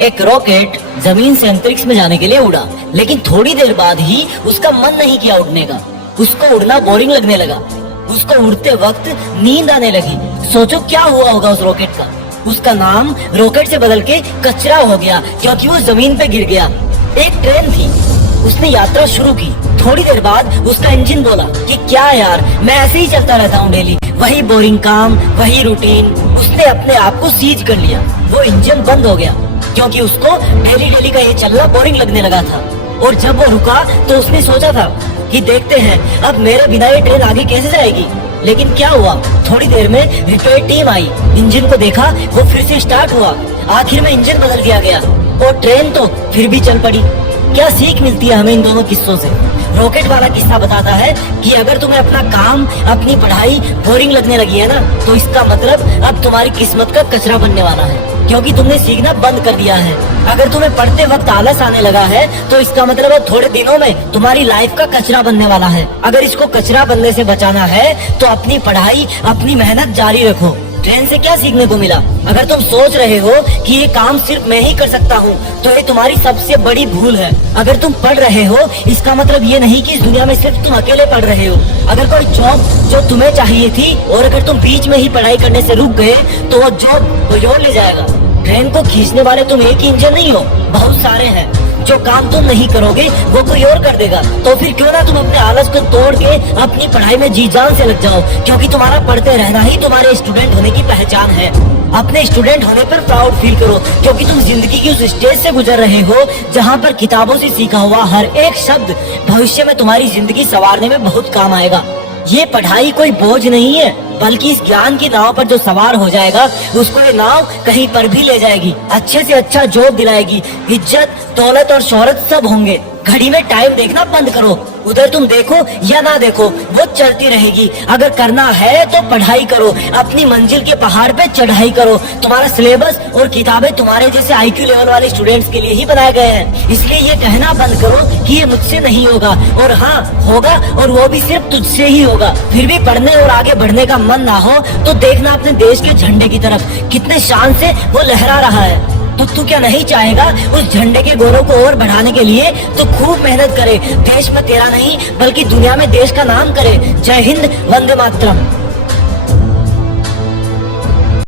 एक रॉकेट जमीन से अंतरिक्ष में जाने के लिए उड़ा, लेकिन थोड़ी देर बाद ही उसका मन नहीं किया उड़ने का। उसको उड़ना बोरिंग लगने लगा। उसको उड़ते वक्त नींद आने लगी। सोचो क्या हुआ होगा उस रॉकेट का। उसका नाम रॉकेट से बदल के कचरा हो गया, क्योंकि वो जमीन पे गिर गया। एक ट्रेन थी, उसने यात्रा शुरू की। थोड़ी देर बाद उसका इंजन बोला कि क्या यार, मैं ऐसे ही चलता रहता हूँ डेली, वही बोरिंग काम, वही रूटीन। उसने अपने आप को सीज कर लिया। वो इंजन बंद हो गया, क्योंकि उसको डेली डेली का ये चलना बोरिंग लगने लगा था। और जब वो रुका तो उसने सोचा था कि देखते हैं अब मेरे बिना ये ट्रेन आगे कैसे जाएगी। लेकिन क्या हुआ, थोड़ी देर में रिपेयर टीम आई, इंजन को देखा, वो फिर से स्टार्ट हुआ। आखिर में इंजन बदल दिया गया और ट्रेन तो फिर भी चल पड़ी। क्या सीख मिलती है हमें इन दोनों किस्सों से? रॉकेट वाला किस्सा बताता है कि अगर तुम्हें अपना काम, अपनी पढ़ाई बोरिंग लगने लगी है ना, तो इसका मतलब अब तुम्हारी किस्मत का कचरा बनने वाला है, क्योंकि तुमने सीखना बंद कर दिया है। अगर तुम्हें पढ़ते वक्त आलस आने लगा है, तो इसका मतलब अब थोड़े दिनों में तुम्हारी लाइफ का कचरा बनने वाला है। अगर इसको कचरा बनने से बचाना है तो अपनी पढ़ाई, अपनी मेहनत जारी रखो। ट्रेन से क्या सीखने को मिला? अगर तुम सोच रहे हो कि ये काम सिर्फ मैं ही कर सकता हूँ, तो ये तुम्हारी सबसे बड़ी भूल है। अगर तुम पढ़ रहे हो, इसका मतलब ये नहीं कि इस दुनिया में सिर्फ तुम अकेले पढ़ रहे हो। अगर कोई जॉब जो तुम्हें चाहिए थी और अगर तुम बीच में ही पढ़ाई करने से रुक गए, तो वो जॉब कोई और ले जाएगा। ट्रेन को खींचने वाले तुम एक ही इंजन नहीं हो, बहुत सारे हैं। जो काम तुम नहीं करोगे वो कोई और कर देगा। तो फिर क्यों ना तुम अपने आलस को तोड़ के अपनी पढ़ाई में जी जान से लग जाओ, क्योंकि तुम्हारा पढ़ते रहना ही तुम्हारे स्टूडेंट होने की पहचान है। अपने स्टूडेंट होने पर प्राउड फील करो, क्योंकि तुम जिंदगी की उस स्टेज से गुजर रहे हो जहाँ पर किताबों से सीखा हुआ हर एक शब्द भविष्य में तुम्हारी जिंदगी संवारने में बहुत काम आएगा। ये पढ़ाई कोई बोझ नहीं है, बल्कि इस ज्ञान की नाव पर जो सवार हो जाएगा, उसको ये नाव कहीं पर भी ले जाएगी, अच्छे से अच्छा जॉब दिलाएगी, इज्जत, दौलत और शोहरत सब होंगे। घड़ी में टाइम देखना बंद करो। उधर तुम देखो या ना देखो, वो चलती रहेगी। अगर करना है तो पढ़ाई करो, अपनी मंजिल के पहाड़ पे चढ़ाई करो। तुम्हारा सिलेबस और किताबें तुम्हारे जैसे IQ लेवल वाले स्टूडेंट्स के लिए ही बनाए गए हैं। इसलिए ये कहना बंद करो कि ये मुझसे नहीं होगा, और हाँ होगा, और वो भी सिर्फ तुझसे ही होगा। फिर भी पढ़ने और आगे बढ़ने का मन ना हो तो देखना अपने देश के झंडे की तरफ, कितने शान से वो लहरा रहा है। तो तू क्या नहीं चाहेगा उस झंडे के गौरव को और बढ़ाने के लिए? तो खूब मेहनत करे, देश में तेरा नहीं बल्कि दुनिया में देश का नाम करे। जय हिंद, वंदे मातरम।